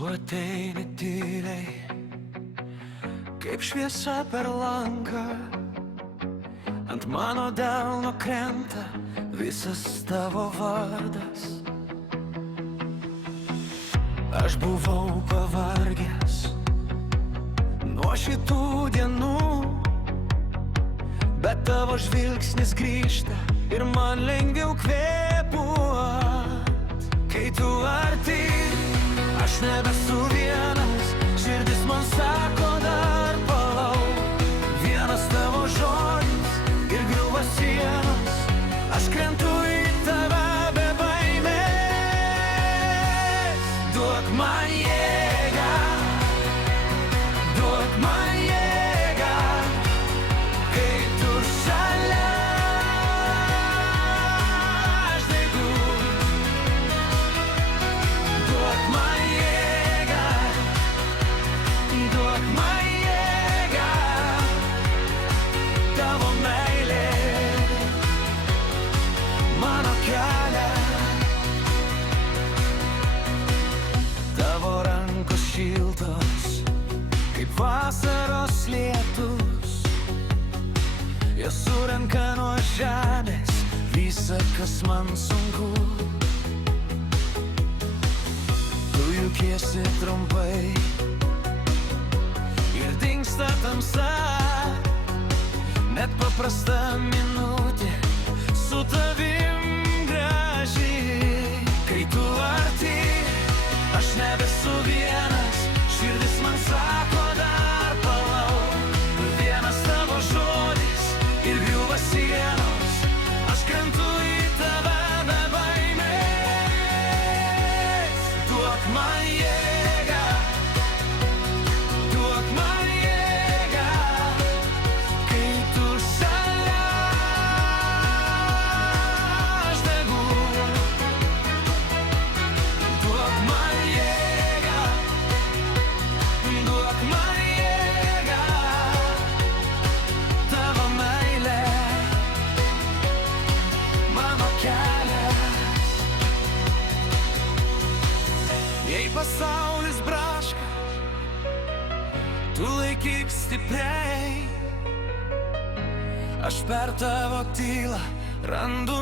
Tu ateini tyliai, kaip šviesa per langą. Ant mano delno krenta visas tavo vardas. Aš buvau pavargęs nuo šitų dienų, bet tavo žvilgsnis grįžta ir man lengviau kvėpuot. Kai tu arti, aš nebesu vienas, širdis man sako dar palauk. Vienas tavo žodis ir griūva sienos, aš krentu į tave be baimės. Duok man jėgą, duok man jėgą, kai tu šalia aš degu. Duok man jėgą, duok man jėgą, tavo meilė mano kelią. Tavo rankos šiltos kaip vasaros lietus, jie surenka nuo žemės visa, kas man sunku. Tu juokiesi trumpai ir dingsta tamsa, net paprasta minutė su tavim graži. Kai tu arti, aš nebesu vienas, širdis man sako dar palauk. Vienas tavo žodis ir griūva sienos, aš krentu į tave be baimės. Duok man jėgą, duok man jėgą, kai tu šalia aš degu. Duok man jėgą, duok man jėgą, tavo meilė mano kelias. Jei pasaulis braška, tu laikyk stipriai, aš per tavo tylą randu